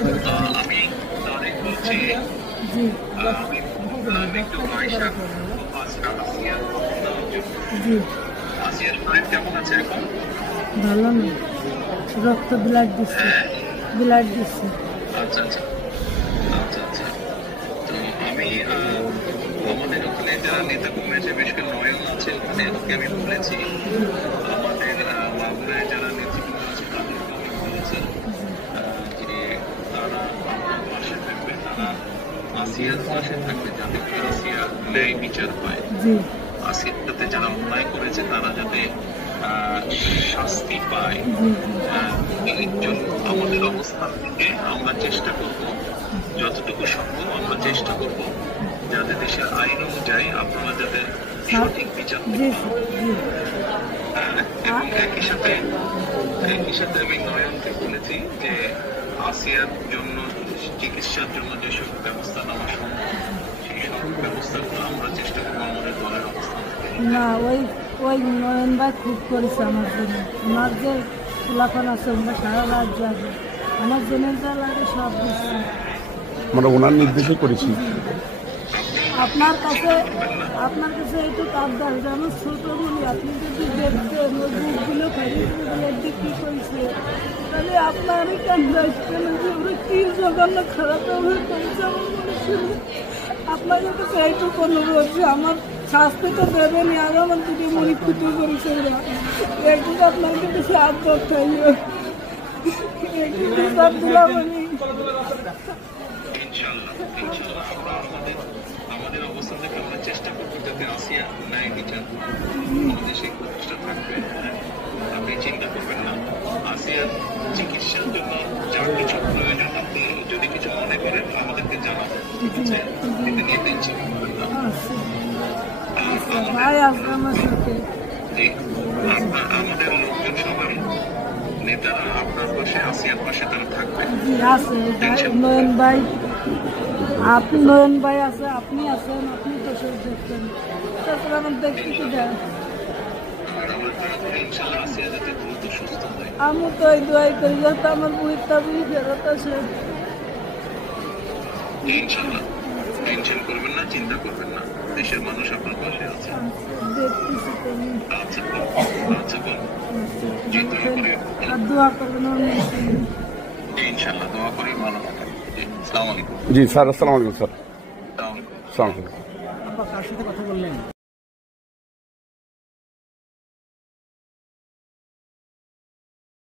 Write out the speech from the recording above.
আমি তারেক বলছি। জি আমি একটু আয়শা আসিয়ার জি আসিয়ার শরীর কেমন আছে এখন? ভালো না, রক্ত ব্লাড দিচ্ছে, ব্লাড দিচ্ছে। আচ্ছা আচ্ছা আচ্ছা আচ্ছা। তো আমি আমাদের ওখানে যারা নেতা কর্মী আছে, বিশেষ করে নয়ন আছে, ওখানে ওকে আমি বলেছি। আমাদের মাগুরায় যারা নেতৃবৃন্দ আছে তাদেরকে আমি বলেছি যে তারা আমার পাশে থাকবে, তারা আসিয়ার পাশে থাকবে, যাতে করে আসিয়ার ন্যায় বিচার পায়। জি আসিয়ার সাথে যারা অন্যায় করেছে তারা যাতে শাস্তি পায়। এই জন্য আমাদের অবস্থান থেকে আমরা চেষ্টা করব, যতটুকু সম্ভব আমরা চেষ্টা করব যাতে দেশের আইন অনুযায়ী আপনারা যাতে সঠিক বিচার জি করতে। এবং একই সাথে আমি নয়নকে বলেছি যে আসিয়ার জন্য চিকিৎসার জন্য যেসব ব্যবস্থা নেওয়া সম্ভব সেই সব ব্যবস্থাগুলো আমরা চেষ্টা করবো আমাদের দলের অবস্থান থেকে। না, ওই নয়ন ভাই খুব করেছে আমার জন্য। আমার যে ফুলাফান আছে ওরা সারা রাত যাবে, আমার জেনে যা লাগে সব দিচ্ছে। আমরা ওনার নির্দেশে করেছি। আপনার কাছে একটু আবদার, আমার ছোট বলি, আপনি যদি দেখতেন ওই বুকগুলো ফেরিগুলো বিক্রি করেছে, তাহলে আপনারই কেন যাচ্ছেন যে ওরা কি জঘন্য খারাপ ব্যবহার করেছে আমার মানুষের। আপনার কাছে এইটুকু অনুরোধ যে আমার শাস্তি তো দেবেনি, আর আমার দিকে মনে ক্ষতি করেছে ওরা, একটু আপনার কাছে আবদার চাইল, একটু বিচার দিলাম আমি। আমাদের অবস্থান থেকে আমরা চেষ্টা করবো যাতে আসিয়া ন্যায় বিচার আমাদের সেই প্রতিষ্ঠা থাকবে। আপনি চিন্তা করবেন না, আসিয়ার চিকিৎসার জন্য যা কিছু প্রয়োজন আপনি যদি কিছু মনে করেন আমাদেরকে জানাবেন, ঠিক আছে? এটা নিয়ে টেনশন করবেন না। ভাই আসবে আমার সাথে। আমাদের লোকজন সবাই নেতারা আপনার পাশে, আসিয়ার পাশে তারা থাকবে। জি আছে নয়ন ভাই, আপনি নয়ন ভাই আছে, আপনি আছেন, আপনি তো সব দেখছেন, তারপরে আমার দেখতে কি দেয়। ইনশাআল্লাহ আসিয়া যাতে দ্রুত সুস্থ হয়। আমি তো ওই দোয়াই করি যাতে আমার বইটা বুঝি ফেরত আসে। ইনশাআল্লাহ টেনশন করবেন না, চিন্তা করবেন না, দেশের মানুষ আপনার পাশে আছে। দেখতেছি তুমি। আচ্ছা আচ্ছা বল। জি দোয়া করে, আর দোয়া করবেন আমার মেয়ের। ইনশাআল্লাহ দোয়া করি ভালো থাকেন। জি আসসালামু আলাইকুম। জি স্যার, আসসালামু আলাইকুম স্যার। আসসালামু আলাইকুম। আসসালামু আলাইকুম। আব্বা কার সাথে কথা বললেন?